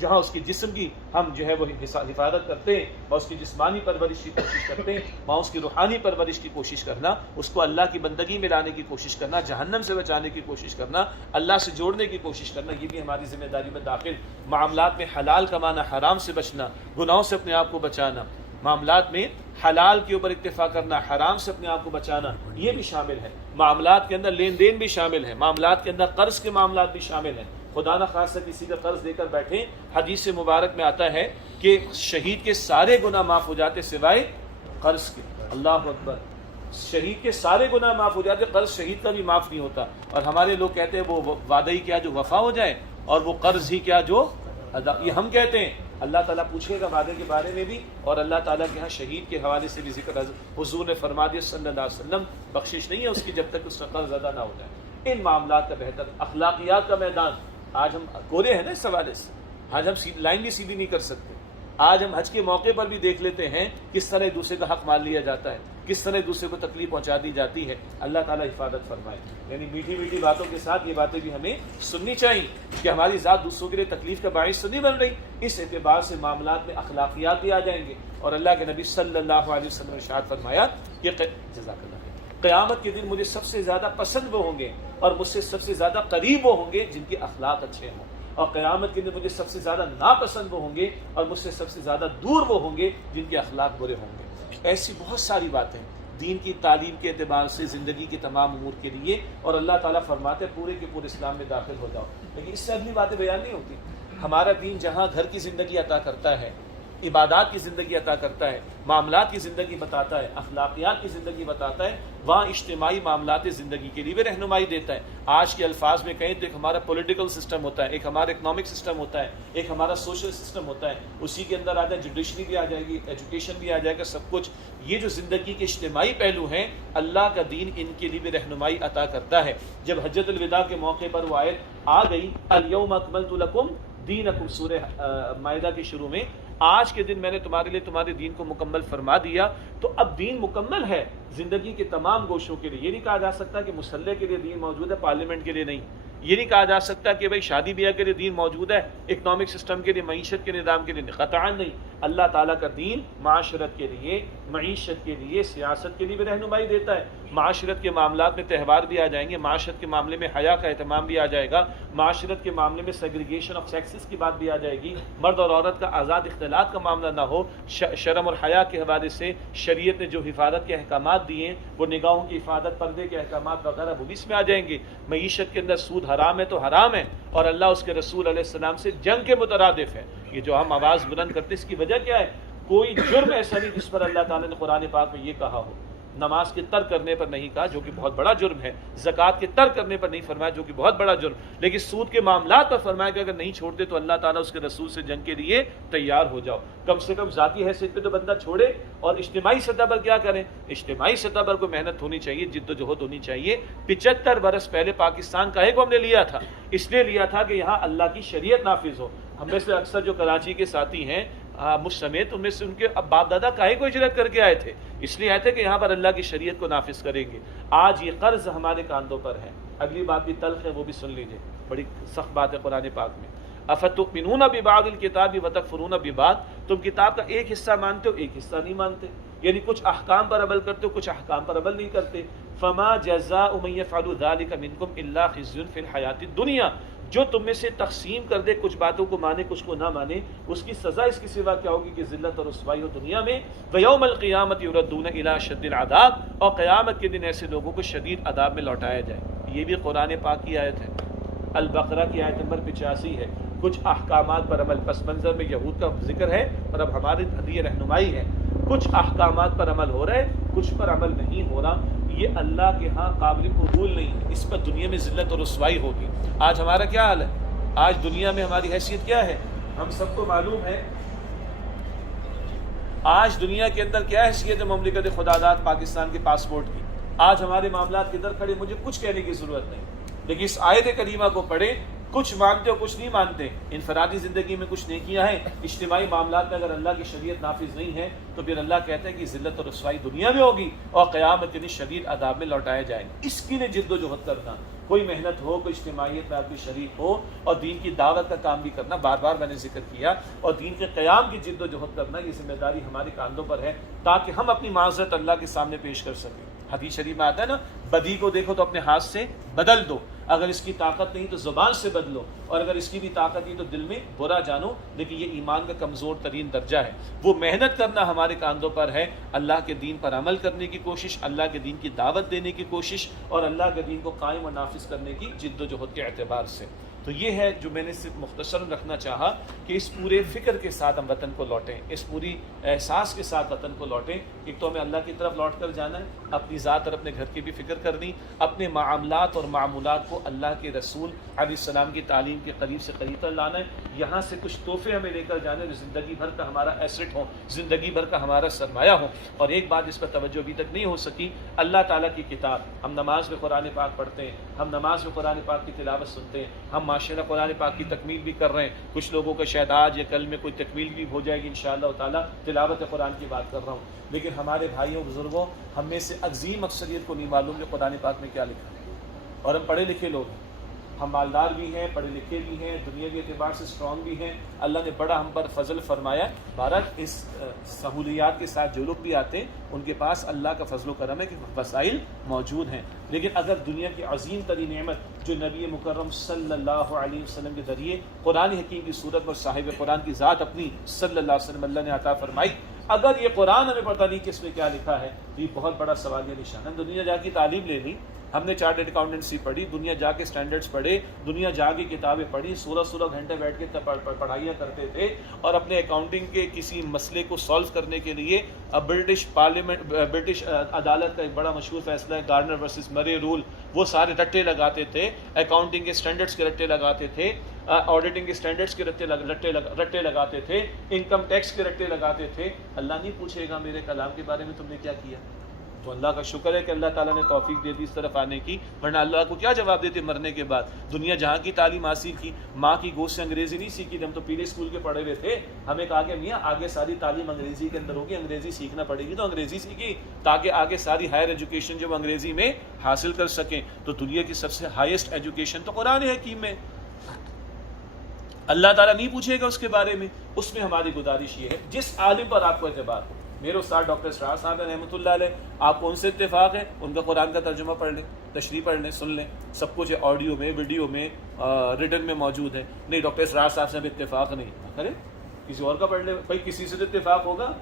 جہاں اس کی جسم کی ہم جو ہے وہ حفاظت کرتے ہیں اور اس کی جسمانی پرورش کی کوشش کرتے ہیں، وہاں اس کی روحانی پرورش کی کوشش کرنا، اس کو اللہ کی بندگی میں لانے کی کوشش کرنا، جہنم سے بچانے کی کوشش کرنا، اللہ سے جوڑنے کی کوشش کرنا، یہ بھی ہماری ذمہ داری میں داخل. معاملات میں حلال کمانا، حرام سے بچنا، گناہوں سے اپنے آپ کو بچانا، معاملات میں حلال کے اوپر اکتفا کرنا، حرام سے اپنے آپ کو بچانا، یہ بھی شامل ہے. معاملات کے اندر لین دین بھی شامل ہے، معاملات کے اندر قرض کے معاملات بھی شامل ہیں. خدا نہ خواستہ کسی کا قرض دے کر بیٹھیں، حدیث مبارک میں آتا ہے کہ شہید کے سارے گناہ معاف ہو جاتے سوائے قرض کے. اللہ اکبر، شہید کے سارے گناہ معاف ہو جاتے، قرض شہید کا بھی معاف نہیں ہوتا. اور ہمارے لوگ کہتے ہیں وہ وعدہ ہی کیا جو وفا ہو جائے، اور وہ قرض ہی کیا جو ادا. یہ ہم کہتے ہیں، اللہ تعالیٰ پوچھے گا وعدے کے بارے میں بھی، اور اللہ تعالیٰ کے ہاں شہید کے حوالے سے بھی ذکر حضور نے فرما دیا صلی اللہ علیہ وسلم بخشش نہیں ہے اس کی جب تک اس کا قرض ادا نہ ہو جائے. ان معاملات کا بہتر اخلاقیات کا میدان. آج ہم گورے ہیں نا اس حوالے سے، آج ہم لائن بھی سیدھی نہیں کر سکتے. آج ہم حج کے موقع پر بھی دیکھ لیتے ہیں کس طرح ایک دوسرے کا حق مان لیا جاتا ہے، کس طرح ایک دوسرے کو تکلیف پہنچا دی جاتی ہے. اللہ تعالیٰ حفاظت فرمائے. یعنی میٹھی میٹھی باتوں کے ساتھ یہ باتیں بھی ہمیں سننی چاہیے کہ ہماری ذات دوسروں کے لیے تکلیف کا باعث تو نہیں بن رہی. اس اعتبار سے معاملات میں اخلاقیات بھی آ جائیں گے. اور اللہ کے نبی صلی اللہ علیہ وسلم نے ارشاد فرمایا کہ جزاک اللہ، قیامت کے دن مجھے سب سے زیادہ پسند وہ ہوں گے اور مجھ سے سب سے زیادہ قریب وہ ہوں گے جن کے اخلاق اچھے ہوں. اور قیامت کے دن مجھے سب سے زیادہ ناپسند وہ ہوں گے اور مجھ سے سب سے زیادہ دور وہ ہوں گے جن کے اخلاق برے ہوں گے. ایسی بہت ساری باتیں دین کی تعلیم کے اعتبار سے زندگی کے تمام امور کے لیے، اور اللہ تعالیٰ فرماتے پورے کے پورے اسلام میں داخل ہو جاؤ. لیکن اس سے اگلی باتیں بیان نہیں ہوتی. ہمارا دین جہاں گھر کی زندگی عطا کرتا ہے، عبادات کی زندگی عطا کرتا ہے، معاملات کی زندگی بتاتا ہے، اخلاقیات کی زندگی بتاتا ہے، وہاں اجتماعی معاملات زندگی کے لیے بھی رہنمائی دیتا ہے. آج کے الفاظ میں کہیں تو ایک ہمارا پولیٹیکل سسٹم ہوتا ہے، ایک ہمارا اکنامک سسٹم ہوتا ہے، ایک ہمارا سوشل سسٹم ہوتا ہے. اسی کے اندر آ جائے جوڈیشری بھی آ جائے گی، ایجوکیشن بھی آ جائے گا، سب کچھ. یہ جو زندگی کے اجتماعی پہلو ہیں، اللہ کا دین ان کے لیے بھی رہنمائی عطا کرتا ہے. جب حجۃ الوداع کے موقع پر وہ آیت آ گئی الیوم اکملت لکم دینکم، سورہ مائدہ کے شروع میں، آج کے دن میں نے تمہارے لیے تمہارے دین کو مکمل فرما دیا. تو اب دین مکمل ہے زندگی کے تمام گوشوں کے لیے. یہ نہیں کہا جا سکتا کہ مسلح کے لیے دین موجود ہے، پارلیمنٹ کے لیے نہیں. یہ نہیں کہا جا سکتا کہ بھائی شادی بیاہ کے لیے دین موجود ہے، اکنامک سسٹم کے لیے، معیشت کے نظام کے لیے، قطعا نہیں. اللہ تعالیٰ کا دین معاشرت کے لیے، معیشت کے لیے، سیاست کے لیے بھی رہنمائی دیتا ہے. معاشرت کے معاملات میں تہوار بھی آ جائیں گے، معاشرت کے معاملے میں حیا کا اہتمام بھی آ جائے گا، معاشرت کے معاملے میں سیگریگیشن آف سیکسز کی بات بھی آ جائے گی، مرد اور عورت کا آزاد اختلاط کا معاملہ نہ ہو. شرم اور حیا کے حوالے سے شریعت نے جو حفاظت کے احکامات دیے ہیں، وہ نگاہوں کی حفاظت، پردے کے احکامات وغیرہ، وہ بھی اس میں آ جائیں گے. معیشت کے اندر سود حرام ہے تو حرام ہے، اور اللہ اس کے رسول علیہ السلام سے جنگ کے مترادف ہے. یہ جو ہم آواز بلند کرتے اس کی وجہ کیا ہے؟ کوئی جرم ایسا نہیں جس پر اللہ تعالیٰ نے قرآن پاک میں یہ کہا ہو. نماز کے ترک کرنے پر نہیں کہا جو کہ بہت بڑا جرم ہے، زکوٰۃ کے ترک کرنے پر نہیں فرمایا جو کہ بہت بڑا جرم، لیکن سود کے معاملات پر فرمایا کہ اگر نہیں چھوڑتے تو اللہ تعالیٰ اس کے رسول سے جنگ کے لیے تیار ہو جاؤ. کم سے کم ذاتی حیثیت پہ تو بندہ چھوڑے. اور اجتماعی سطح پر کیا کریں؟ اجتماعی سطح پر کوئی محنت ہونی چاہیے، جد و جہد ہونی چاہیے. 75 برس پہلے پاکستان کاہے کو ہم نے لیا تھا؟ اس لیے لیا تھا کہ یہاں اللہ کی شریعت نافذ ہو. ہم میں سے اکثر جو کراچی کے ساتھی ہیں مجھ سمیت، ان میں سے ان کے باپ دادا کاہے کو ہجرت کر کے آئے تھے؟ اس لیے آئے تھے کہ یہاں پر اللہ کی شریعت کو نافذ کریں گے. آج یہ قرض ہمارے کاندھوں پر ہے. اگلی بات بھی تلخ ہے، وہ بھی سن لیجئے، بڑی سخت بات ہے قرآن پاک میں. افتؤمنون ببعض الکتاب وتکفرون ببعض، تم کتاب کا ایک حصہ مانتے ہو، ایک حصہ نہیں مانتے. یعنی کچھ احکام پر عمل کرتے ہو، کچھ احکام پر عمل نہیں کرتے. فما جزاء من يفعل ذلك منكم الا خزي في الحیاۃ الدنیا، جو تم میں سے تقسیم کر دے، کچھ باتوں کو مانے کچھ کو نہ مانے، اس کی سزا اس کی سوا کیا ہوگی کہ ذلت اور رسوائی ہو دنیا میں. وَيَوْمَ الْقِيَامَةِ يُرَدُّونَ إِلَىٰ شَدِّ الْعَذَابِ، اور قیامت کے دن ایسے لوگوں کو شدید عذاب میں لوٹایا جائے. یہ بھی قرآن پاک کی آیت ہے، البقرہ کی آیت نمبر 85 ہے. کچھ احکامات پر عمل، پس منظر میں یہود کا ذکر ہے اور اب ہمارے لیے رہنمائی ہے. کچھ احکامات پر عمل ہو رہا ہے، کچھ پر عمل نہیں ہو رہا. یہ اللہ کے ہاں قابل قبول نہیں، اس پر دنیا میں ذلت اور رسوائی ہوگی. آج ہمارا کیا حال ہے؟ آج دنیا میں ہماری حیثیت کیا ہے؟ ہم سب کو معلوم ہے آج دنیا کے اندر کیا حیثیت ہے مملکت خداداد پاکستان کے پاسپورٹ کی؟ آج ہمارے معاملات کدھر کھڑے، مجھے کچھ کہنے کی ضرورت نہیں، لیکن اس آیت کریمہ کو پڑھیں، کچھ مانتے ہو کچھ نہیں مانتے، انفرادی زندگی میں کچھ نیکیاں ہیں، اجتماعی معاملات میں اگر اللہ کی شریعت نافذ نہیں ہے تو پھر اللہ کہتا ہے کہ ذلت اور رسوائی دنیا میں ہوگی اور قیامت کے دن شدید عذاب میں لوٹایا جائے گا۔ اس کے لیے جد و جہد کرنا، کوئی محنت ہو، کوئی اجتماعیت میں آدمی شریک ہو اور دین کی دعوت کا کام بھی کرنا، بار بار میں نے ذکر کیا، اور دین کے قیام کی جد و جہد کرنا، یہ ذمہ داری ہمارے کاندھوں پر ہے تاکہ ہم اپنی معذرت اللہ کے سامنے پیش کر سکیں۔ حدیث شریف میں آتا ہے نا، بدی کو دیکھو تو اپنے ہاتھ سے بدل دو، اگر اس کی طاقت نہیں تو زبان سے بدلو، اور اگر اس کی بھی طاقت نہیں تو دل میں برا جانو، لیکن یہ ایمان کا کمزور ترین درجہ ہے۔ وہ محنت کرنا ہمارے کاندھوں پر ہے، اللہ کے دین پر عمل کرنے کی کوشش، اللہ کے دین کی دعوت دینے کی کوشش، اور اللہ کے دین کو قائم و نافذ کرنے کی جد و جہد کے اعتبار سے۔ تو یہ ہے جو میں نے صرف مختصر رکھنا چاہا کہ اس پورے فکر کے ساتھ ہم وطن کو لوٹیں، اس پوری احساس کے ساتھ وطن کو لوٹیں۔ ایک تو ہمیں اللہ کی طرف لوٹ کر جانا ہے، اپنی ذات اور اپنے گھر کی بھی فکر کرنی، اپنے معاملات اور معمولات کو اللہ کے رسول علیہ السلام کی تعلیم کے قریب سے قریب تر لانا ہے، یہاں سے کچھ تحفے ہمیں لے کر جانا ہے جو زندگی بھر کا ہمارا ایسٹ ہو، زندگی بھر کا ہمارا سرمایہ ہو۔ اور ایک بات اس پر توجہ ابھی تک نہیں ہو سکی، اللہ تعالیٰ کی کتاب، ہم نماز میں قرآن پاک پڑھتے ہیں، ہم نماز میں قرآن پاک کی تلاوت سنتے ہیں، ہم ماشاءاللہ قرآن پاک کی تکمیل بھی کر رہے ہیں، کچھ لوگوں کا شاید آج یا کل میں کوئی تکمیل بھی ہو جائے گی انشاءاللہ تعالیٰ، تلاوت قرآن کی بات کر رہا ہوں، لیکن ہمارے بھائیوں بزرگوں، ہم میں سے عظیم اکثریت کو نہیں معلوم کہ قرآن پاک میں کیا لکھا ہے، اور ہم پڑھے لکھے لوگ ہیں، ہم مالدار بھی ہیں، پڑھے لکھے بھی ہیں، دنیاوی اعتبار سے اسٹرانگ بھی ہیں، اللہ نے بڑا ہم پر فضل فرمایا۔ بہرحال اس سہولیات کے ساتھ جو لوگ بھی آتے ہیں ان کے پاس اللہ کا فضل و کرم ہے کہ وسائل موجود ہیں، لیکن اگر دنیا کی عظیم ترین نعمت جو نبی مکرم صلی اللہ علیہ وسلم کے ذریعے قرآن حکیم کی صورت میں صاحب قرآن کی ذات اپنی صلی اللہ علیہ وسلم اللہ نے عطا فرمائی، اگر یہ قرآن ہمیں پتہ نہیں کہ اس میں کیا لکھا ہے تو یہ بہت بڑا سوالیہ نشان ہے۔ دنیا جا کی تعلیم لے لی، ہم نے چارٹرڈ اکاؤنٹنسی پڑھی، دنیا جا کے سٹینڈرڈز پڑھے، دنیا جا کے کتابیں پڑھی، 16 گھنٹے بیٹھ کے پڑھائیاں کرتے تھے، اور اپنے اکاؤنٹنگ کے کسی مسئلے کو سالو کرنے کے لیے برٹش پارلیمنٹ، برٹش عدالت کا ایک بڑا مشہور فیصلہ ہے گارنر ورسز مرے رول، وہ سارے رٹے لگاتے تھے، اکاؤنٹنگ کے سٹینڈرڈز کے رٹے لگاتے تھے، آڈیٹنگ کے سٹینڈرڈز کے رٹے لگاتے تھے، انکم ٹیکس کے رٹے لگاتے تھے۔ اللہ نہیں پوچھے گا میرے کلام کے بارے میں تم نے کیا کیا؟ تو اللہ کا شکر ہے کہ اللہ تعالیٰ نے توفیق دے دی اس طرف آنے کی، ورنہ اللہ کو کیا جواب دیتے مرنے کے بعد؟ دنیا جہاں کی تعلیم حاصل کی، ماں کی گوشت سے انگریزی نہیں سیکھی، ہم تو پیلے اسکول کے پڑھے ہوئے تھے، ہمیں کہا کہ میاں آگے ساری تعلیم انگریزی کے اندر ہوگی، انگریزی سیکھنا پڑے گی، تو انگریزی سیکھی تاکہ آگے ساری ہائر ایجوکیشن جو انگریزی میں حاصل کر سکیں۔ تو دنیا کی سب سے ہائیسٹ ایجوکیشن تو قرآن حکیم میں، اللہ تعالیٰ نہیں پوچھے گا اس کے بارے میں۔ اس میں ہماری گزارش یہ ہے جس عالم پر آپ کو اعتبار ہو، میرے استاد ڈاکٹر اسرار صاحب رحمۃ اللہ علیہ، آپ کو ان سے اتفاق ہے، ان کا قرآن کا ترجمہ پڑھ لیں، تشریح پڑھ لیں، سن لیں، سب کچھ آڈیو میں، ویڈیو میں، ریٹن میں موجود ہے۔ نہیں ڈاکٹر اسرار صاحب سے بھی اتفاق نہیں، کرے کسی اور کا پڑھ لیں، بھائی کسی سے تو اتفاق ہوگا۔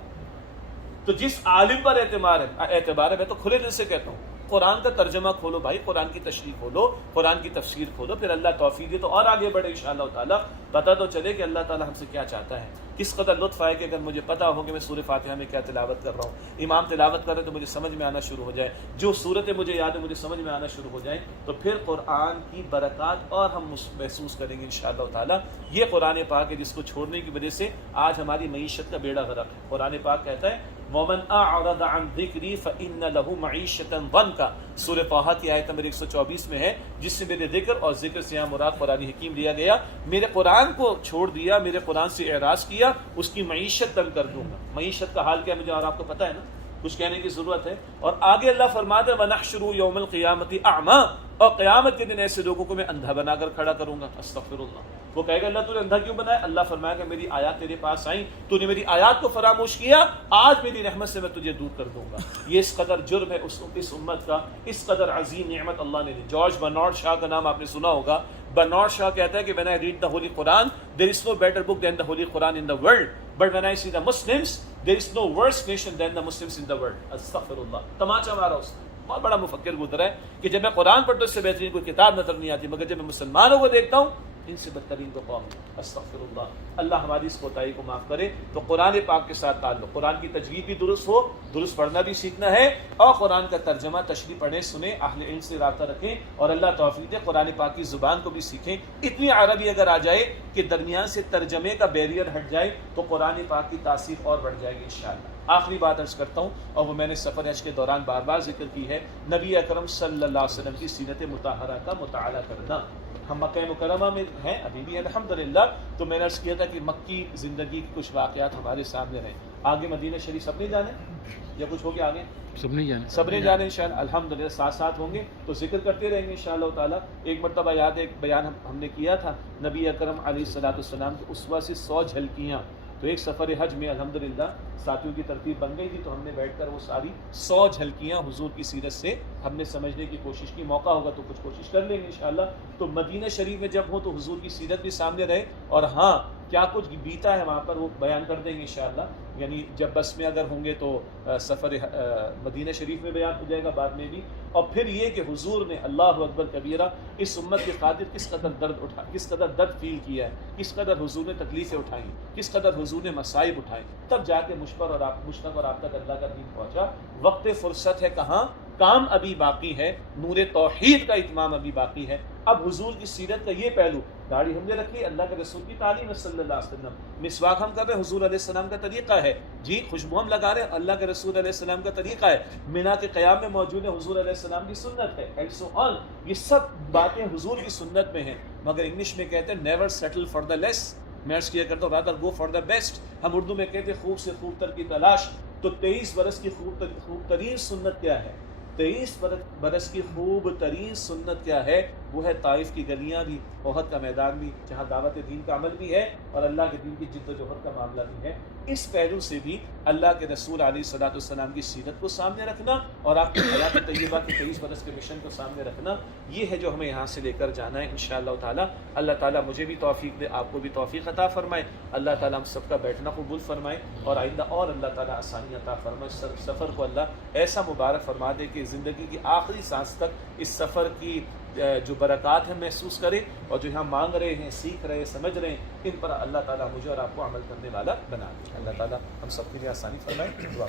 تو جس عالم پر اعتبار ہے، میں تو کھلے دل سے کہتا ہوں قرآن کا ترجمہ کھولو بھائی، قرآن کی تشریح کھولو، قرآن کی تفسیر کھولو، پھر اللہ توفیق دے تو اور آگے بڑھے انشاءاللہ تعالیٰ، پتہ تو چلے کہ اللہ تعالیٰ ہم سے کیا چاہتا ہے۔ کس قدر لطف آئے کہ اگر مجھے پتہ ہو کہ میں سورہ فاتحہ میں کیا تلاوت کر رہا ہوں، امام تلاوت کر رہے تو مجھے سمجھ میں آنا شروع ہو جائے، جو صورتیں مجھے یاد ہے مجھے سمجھ میں آنا شروع ہو جائیں، تو پھر قرآن کی برکات اور ہم محسوس کریں گے انشاءاللہ تعالیٰ۔ یہ قرآن پاک ہے جس کو چھوڑنے کی وجہ سے آج ہماری معیشت کا بیڑا غرق ہے۔ قرآن پاک کہتا ہے وَمَنْ أَعْرَضَ عَنْ ذِكْرِي فَإِنَّ لَهُ مَعِيشَةً ضَنْكَ، سورہ طٰہٰ کی آیت نمبر 124 میں ہے، جس سے میرے ذکر اور ذکر سے یہاں مراد قرآن حکیم لیا گیا، میرے قرآن کو چھوڑ دیا، میرے قرآن سے اعراض کیا، اس کی معیشت تنگ کر دوں گا۔ معیشت کا حال کیا مجھے اور آپ کو پتہ ہے نا، کچھ کہنے کی ضرورت ہے؟ اور آگے اللہ فرماتا ہے وَنَحْشُرُ يَوْمَ الْقِيَامَةِ أَعْمَىٰ، اور قیامت کے دن ایسے لوگوں کو میں اندھا بنا کر کھڑا کروں گا۔ استغفر اللہ۔ وہ کہے گا اللہ تو نے اندھا کیوں بنایا؟ اللہ فرمائے گا میری آیات تیرے پاس آئیں، تو نے میری آیات کو فراموش کیا، آج میری رحمت سے میں تجھے دور کر دوں گا۔ یہ اس قدر جرم ہے اس امت کا، اس قدر عظیم نعمت اللہ نے دی۔ جارج برنارڈ شاہ کا نام آپ نے سنا ہوگا۔ برنارڈ شاہ کہتا ہے کہ when I read the Holy Quran, there is no better book than the Holy Quran in the world. But when I see the Muslims, there is no worse nation than the Muslims in the world. استغفر اللہ۔ تماچا مارا اس نے۔ بہت بڑا مفکر گزرا ہے کہ جب میں قرآن پڑھتا ہوں اس سے بہترین کوئی کتاب نظر نہیں آتی، مگر جب میں مسلمانوں کو دیکھتا ہوں ان سے بدترین تو قوم ہے. استغفر اللہ. اللہ ہماری اس کوتاہی کو معاف کرے. تو قرآن پاک کے ساتھ تعلق, قرآن کی تجوید بھی درست ہو, درست پڑھنا بھی سیکھنا ہے, اور قرآن کا ترجمہ تشریح پڑھیں, سنیں, اہل علم سے رابطہ رکھیں, اور اللہ توفیق دے قرآن پاک کی زبان کو بھی سیکھیں. اتنی عربی اگر آ جائے کہ درمیان سے ترجمے کا بیریئر ہٹ جائے تو قرآن پاک کی تاثیر اور بڑھ جائے گی انشاءاللہ. آخری بات عرض کرتا ہوں, اور وہ میں نے سفر حج کے دوران بار بار ذکر کی ہے, نبی اکرم صلی اللہ علیہ وسلم کی سیرت مطہرہ کا مطالعہ کرنا. ہم مکہ مکرمہ میں ہیں ابھی بھی الحمدللہ, تو میں نے عرض کیا تھا کہ مکی زندگی کی کچھ واقعات ہمارے سامنے رہیں. آگے مدینہ شریف سب نہیں جانے یا کچھ ہو گیا, آگے سب نہیں جانے, سب نہیں جانے انشاءاللہ, الحمدللہ ساتھ ساتھ ہوں گے تو ذکر کرتے رہیں گے انشاءاللہ تعالیٰ. ایک مرتبہ یاد ہے, ایک بیان ہم نے کیا تھا نبی اکرم علیہ الصلوۃ والسلام کی اسوہ سے 100 جھلکیاں. تو ایک سفر حج میں الحمدللہ ساتھیوں کی ترتیب بن گئی تھی, تو ہم نے بیٹھ کر وہ ساری 100 جھلکیاں حضور کی سیرت سے ہم نے سمجھنے کی کوشش کی. موقع ہوگا تو کچھ کوشش کر لیں گے انشاءاللہ. تو مدینہ شریف میں جب ہو تو حضور کی سیرت بھی سامنے رہے, اور ہاں کیا کچھ بیتا ہے وہاں پر وہ بیان کر دیں گے انشاءاللہ. یعنی جب بس میں اگر ہوں گے تو سفر مدینہ شریف میں بیان ہو جائے گا بعد میں بھی. اور پھر یہ کہ حضور نے اللہ اکبر کبیرہ اس امت کی خاطر کس قدر درد فیل کیا ہے, کس قدر حضور نے تکلیفیں اٹھائیں, کس قدر حضور نے مصائب اٹھائے, تب جا کے مجھ تک اور آپ تک اللہ کا دین پہنچا. وقت فرصت ہے کہاں, کام ابھی باقی ہے, نور توحید کا اتمام ابھی باقی ہے. اب حضور کی سیرت کا یہ پہلو, داڑھی ہم نے رکھی, اللہ کے رسول کی تعلیم ہے صلی اللہ علیہ وسلم, مسواک ہم کر رہے حضور علیہ السلام کا طریقہ ہے, جی خوشبو ہم لگا رہے اللہ کے رسول علیہ السلام کا طریقہ ہے, مینا کے قیام میں موجود ہے حضور علیہ السلام کی سنت ہے, اینڈ سو آن. یہ سب باتیں حضور کی سنت میں ہیں. مگر انگلش میں کہتے ہیں نیور سیٹل فار دا لیس, میں عرض کیا کرتا ہوں rather go for the best. ہم اردو میں کہتے ہیں خوب سے خوب تر کی تلاش. تو 23 برس کی خوب ترین سنت کیا ہے, 23 برس کی خوب ترین سنت کیا ہے, وہ ہے طائف کی گلیاں بھی, احد کا میدان بھی, جہاں دعوت دین کا عمل بھی ہے اور اللہ کے دین کی جد و جہد کا معاملہ بھی ہے. اس پہلو سے بھی اللہ کے رسول علیہ الصلوۃ والسلام کی سیرت کو سامنے رکھنا اور آپ کی حیات طیبہ کے 23 برس کے مشن کو سامنے رکھنا, یہ ہے جو ہمیں یہاں سے لے کر جانا ہے انشاءاللہ تعالیٰ. اللہ تعالیٰ مجھے بھی توفیق دے, آپ کو بھی توفیق عطا فرمائے. اللہ تعالیٰ ہم سب کا بیٹھنا قبول فرمائے, اور آئندہ اور اللہ تعالیٰ آسانی عطا فرمائے. سفر کو اللہ ایسا مبارک فرما دے کہ زندگی کی آخری سانس تک اس سفر کی جو برکات ہیں محسوس کریں, اور جو ہم مانگ رہے ہیں, سیکھ رہے ہیں, سمجھ رہے ہیں, ان پر اللہ تعالیٰ مجھے اور آپ کو عمل کرنے والا بنا دے. اللہ تعالیٰ ہم سب کے لیے آسانی فرمائے. دعا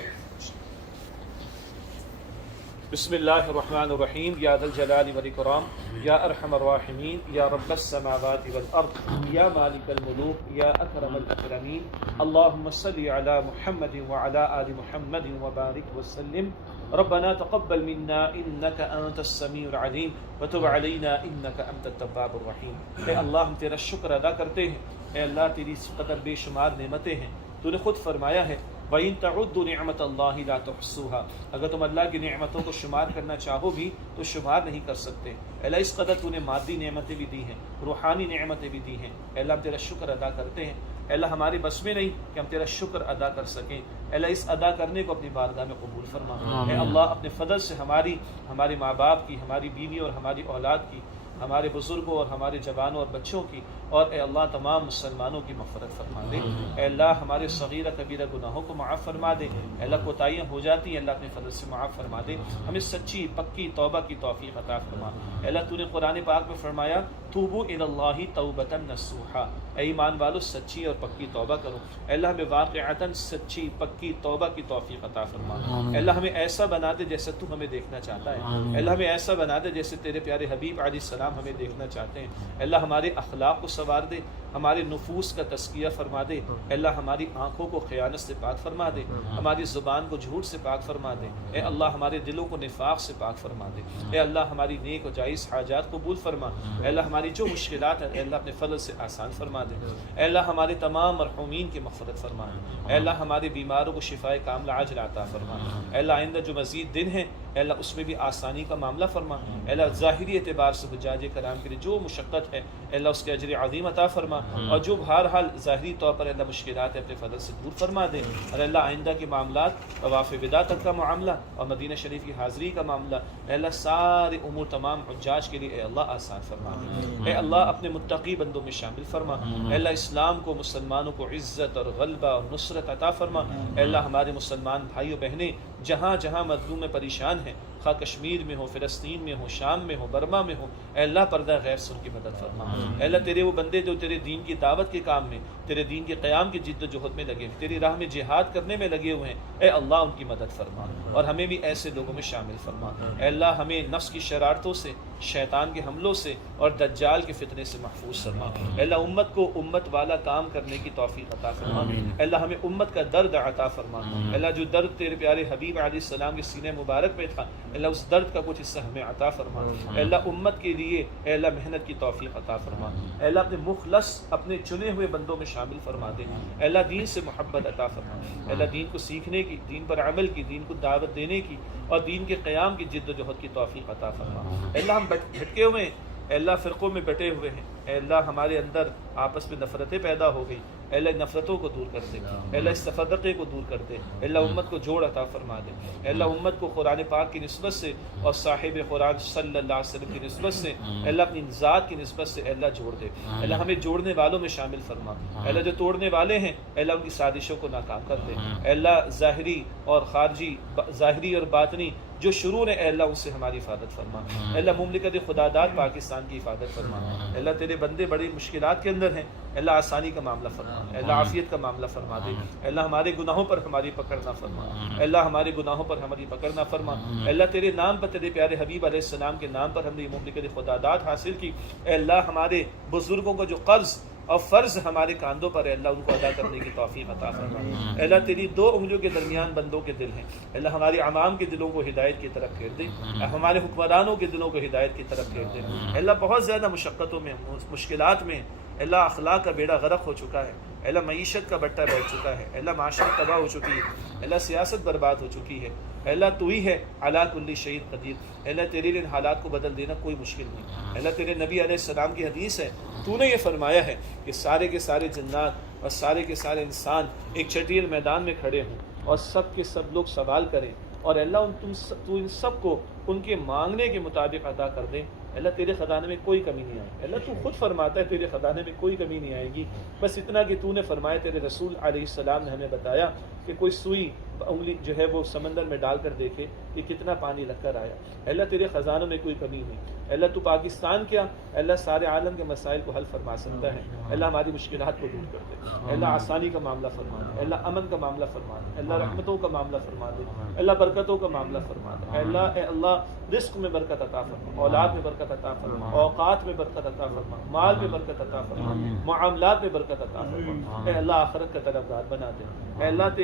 بسم اللہ الرحمن الرحیم. یا ذا الجلال والاکرام, یا ارحم الراحمین, یا رب السماوات والارض, یا مالک الملوک, یا اکرم الاکرمین. اللہم صلی علی محمد وعلی آل محمد وبارک وسلم. ربنا تقبل منا انك انت السميع العليم وتب علينا انك انت التواب الرحیم. اے اللہ ہم تیرا شکر ادا کرتے ہیں, اے اللہ تیری اس قدر بے شمار نعمتیں ہیں. تو نے خود فرمایا ہے وَإِن تَعُدُّوا نِعْمَةَ اللَّهِ لَا تُحْصُوهَا, اگر تم اللہ کی نعمتوں کو شمار کرنا چاہو بھی تو شمار نہیں کر سکتے. اے اللہ اس قدر تو نے مادی نعمتیں بھی دی ہیں, روحانی نعمتیں بھی دی ہیں. اے اللہ ہم تیرا شکر ادا کرتے ہیں. اے اللہ ہمارے بس میں نہیں کہ ہم تیرا شکر ادا کر سکیں. اے اللہ اس ادا کرنے کو اپنی بارگاہ میں قبول فرما. اے اللہ اپنے فضل سے ہمارے ماں باپ کی, ہماری بیوی اور ہماری اولاد کی, ہمارے بزرگوں اور ہمارے جوانوں اور بچوں کی, اور اے اللہ تمام مسلمانوں کی مغفرت فرما دے. اے اللہ ہمارے صغیرہ کبیرہ گناہوں کو معاف فرما دے. اے اللہ کوتاہیاں ہو جاتی ہیں, اللہ اپنے فضل سے معاف فرما دے. ہمیں سچی پکی توبہ کی توفیق عطا فرما. اے اللہ تو نے قرآن پاک میں فرمایا توبوا الی اللہ توبۃ نصوحا, اے ایمان والو سچی اور پکی توبہ کرو. اے اللہ ہمیں واقعتاً سچی پکی توبہ کی توفیق عطا فرما. اے اللہ ہمیں ایسا بنا دے جیسا تو ہمیں دیکھنا چاہتا ہے. اے اللہ ہمیں ایسا بنا دے جیسے تیرے پیارے حبیب علیہ السلام ہمیں دیکھنا چاہتے ہیں. اے اللہ ہمارے اخلاق کو سنوار دے, ہمارے نفوس کا تزکیہ فرما دے. اے اللہ ہماری آنکھوں کو خیانت سے پاک فرما دے, ہماری زبان کو جھوٹ سے پاک فرما دے. اے اللہ ہمارے دلوں کو نفاق سے پاک فرما دے. اے اللہ ہماری نیک و جائز حاجات قبول فرما. اے اللہ ہماری جو مشکلات ہیں اے اللہ اپنے فضل سے آسان فرما دے. اے اللہ ہمارے تمام مرحومین کی مغفرت فرما. اے اللہ ہمارے بیماروں کو شفائے کاملہ عاجلہ عطا فرما. اے اللہ آئندہ جو مزید دن ہیں اے اللہ اس میں بھی آسانی کا معاملہ فرما. اے اللہ ظاہری اعتبار سے حجاج کرام کے لیے جو مشقت ہے اے اللہ اس کے اجر عظیم عطا فرما, اور جو بہرحال ظاہری طور پر اے اللہ مشکلات اپنے فضل سے دور فرما دے. اور اے اللہ آئندہ کے معاملات, طواف وداع تک کا معاملہ اور مدینہ شریف کی حاضری کا معاملہ اے اللہ سارے امور تمام حجاج کے لیے اے اللہ آسان فرما دے. اے اللہ اپنے متقی بندوں میں شامل فرما. اے اللہ اسلام کو, مسلمانوں کو عزت اور غلبہ اور نصرت عطا فرما. اے اللہ ہمارے مسلمان بھائیوں بہنیں جہاں جہاں مظلوم میں پریشان ہیں خواہ کشمیر میں ہو، فلسطین میں ہو، شام میں ہو، برما میں ہو، اے اللہ پردہ غیب سے ان کی مدد فرما۔ اے اللہ تیرے وہ بندے جو تیرے دین کی دعوت کے کام میں، تیرے دین کے قیام کی جد و جہد میں لگے، تیری راہ میں جہاد کرنے میں لگے ہوئے ہیں، اے اللہ ان کی مدد فرما اور ہمیں بھی ایسے لوگوں میں شامل فرما۔ اے اللہ ہمیں نفس کی شرارتوں سے، شیطان کے حملوں سے اور دجال کے فتنے سے محفوظ فرما۔ اے اللہ امت کو امت والا کام کرنے کی توفیق عطا فرما۔ اے اللہ ہمیں امت کا درد عطا فرما۔ اے اللہ جو درد تیرے پیارے حبیب علیہ السلام کے سینے مبارک میں تھا، اے اللہ اس درد کا کچھ حصہ ہمیں عطا فرما۔ اے اللہ امت کے لیے اے اللہ محنت کی توفیق عطا فرما۔ اے اللہ اپنے مخلص، اپنے چنے ہوئے بندوں میں شامل فرما دے۔ اے اللہ دین سے محبت عطا فرما۔ اے اللہ دین کو سیکھنے کی، دین پر عمل کی، دین کو دعوت دینے کی اور دین کے قیام کی جد و جہد کی توفیق عطا فرما۔ اے اللہ ہم بھٹکے ہوئے ہیں، اے اللہ فرقوں میں بٹے ہوئے ہیں، اے اللہ ہمارے اندر آپس میں نفرتیں پیدا ہو گئی، اے اللہ نفرتوں کو دور کر دے، اے اللہ اس تفرقے کو دور کر دے، اے اللہ امت کو جوڑ عطا فرما دے، اے اللہ امت کو قرآن پاک کی نسبت سے اور صاحب قرآن صلی اللہ علیہ وسلم کی نسبت سے، اے اللہ اپنی ذات کی نسبت سے اے اللہ جوڑ دے، اے اللہ ہمیں جوڑنے والوں میں شامل فرما، اے اللہ جو توڑنے والے ہیں اے اللہ ان کی سازشوں کو ناکام کر دے، اے اللہ ظاہری اور خارجی، ظاہری اور باطنی جو شرور ہے اے اللہ ان سے ہماری حفاظت فرما، اے اللہ مملکت خداداد پاکستان کی حفاظت فرما، اے اللہ تیرے بندے بڑی مشکلات کے اندر ہیں، اے اللہ آسانی کا معاملہ فرما، اے اللہ عافیت کا معاملہ فرما دے، اے اللہ ہمارے گناہوں پر ہماری پکڑ نہ فرما، اے اللہ ہمارے گناہوں پر ہماری پکڑ نہ فرما، اے اللہ تیرے نام پر، تیرے پیارے حبیب علیہ السلام کے نام پر ہم نے یہ مملکت خداداد حاصل کی، اے اللہ ہمارے بزرگوں کو جو قرض اور فرض ہمارے کاندھوں پر ہے اللہ ان کو ادا کرنے کی توفیق عطا فرما۔ اے اللہ تیری دو انگلیوں کے درمیان بندوں کے دل ہیں، اے اللہ ہمارے عوام کے دلوں کو ہدایت کی طرف پھیر دے، ہمارے حکمرانوں کے دلوں کو ہدایت کی طرف پھیر دے، اے اللہ بہت زیادہ مشقتوں میں، مشکلات میں، اے اللہ اخلاق کا بیڑا غرق ہو چکا ہے، اے اللہ معیشت کا بٹا بیٹھ چکا ہے، اے اللہ معاشرت تباہ ہو چکی ہے، اے اللہ سیاست برباد ہو چکی ہے، اے اللہ تو ہی ہے علی کل شیء قدیر، اے اللہ تیرے لیے ان حالات کو بدل دینا کوئی مشکل نہیں، اے اللہ تیرے نبی علیہ السلام کی حدیث ہے، تو نے یہ فرمایا ہے کہ سارے کے سارے جنات اور سارے کے سارے انسان ایک چٹیل میدان میں کھڑے ہوں اور سب کے سب لوگ سوال کریں اور اللہ تو ان سب کو ان کے مانگنے کے مطابق عطا کر دیں، اللہ تیرے خزانے میں کوئی کمی نہیں آئے، اللہ تو خود فرماتا ہے تیرے خزانے میں کوئی کمی نہیں آئے گی، بس اتنا کہ تو نے فرمایا، تیرے رسول علیہ السلام نے ہمیں بتایا کہ کوئی سوئی انگلی جو ہے وہ سمندر میں ڈال کر دیکھے کہ کتنا پانی لگ کر آیا، اللہ تیرے خزانوں میں کوئی کمی نہیں، اللہ تو پاکستان کیا اللہ سارے عالم کے مسائل کو حل فرما سکتا ہے، اللہ ہماری مشکلات کو دور کر دے، اللہ آسانی کا معاملہ فرما دے، اللہ امن کا معاملہ فرما دے، اللہ رحمتوں کا معاملہ فرما دے، اللہ برکتوں کا معاملہ فرما دے، اے اللہ رزق میں برکت عطا فرما، اولاد میں برکت عطا فرما، اوقات میں برکت عطا فرما، مال میں برکت عطا فرما، معاملات میں برکت عطا فرما، اے اللہ آخرت کا طلبگار بنا دے، اے اللہ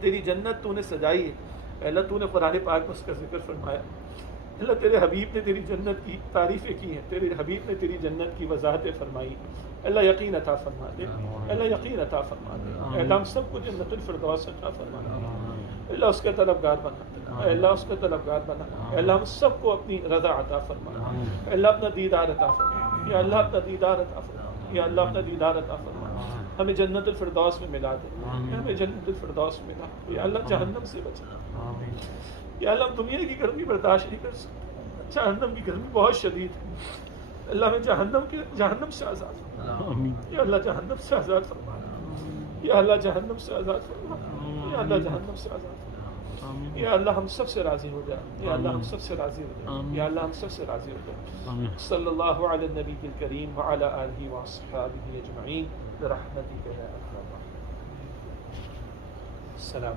تیری جنت تو نے سجائی ہے، اے اللہ تو نے قرآن پاک میں اس کا ذکر فرمایا، اللہ تیرے حبیب نے تیری جنت کی تعریفیں کی ہیں، تیرے حبیب نے تیری جنت کی وضاحتیں فرمائی، اللہ یقین عطا فرما دے، اللہ یقین عطا فرما دے، اللہ ہم سب کو جنت الفردوس عطا فرما دے، اللہ اس کا طلبگار بنا دے، اللہ اس کا طلبگار بنا دے، اللہ ہم سب کو اپنی رضا عطا فرما دے، اللہ اپنا دیدار عطا فرما، یا اللہ اپنا دیدار عطا فرما، یا اللہ اپنا دیدار عطا فرما، ہمیں جنت الفردوس میں ملا دے، ہمیں جنت الفردوس میں ملا دے، یا اللہ جہنم سے بچا، یا اللہ ہم دنیا کی گرمی برداشت نہیں کر سکتے، جہنم کی گرمی بہت شدید ہے، اللہ ہمیں جہنم سے آزاد فرما، یا اللہ جہنم سے آزاد فرما، یا اللہ جہنم سے آزاد فرما، یا اللہ جہنم سے آزاد فرما، یا اللہ ہم سب سے راضی ہو جائے، یا اللہ ہم سب سے راضی ہو جائے، یا اللہ ہم سب سے راضی ہو جائے، صلی اللہ علی النبی الکریم وعلی آلہ واصحابہ اجمعین برحمتک یا ارحم الراحمین، السلام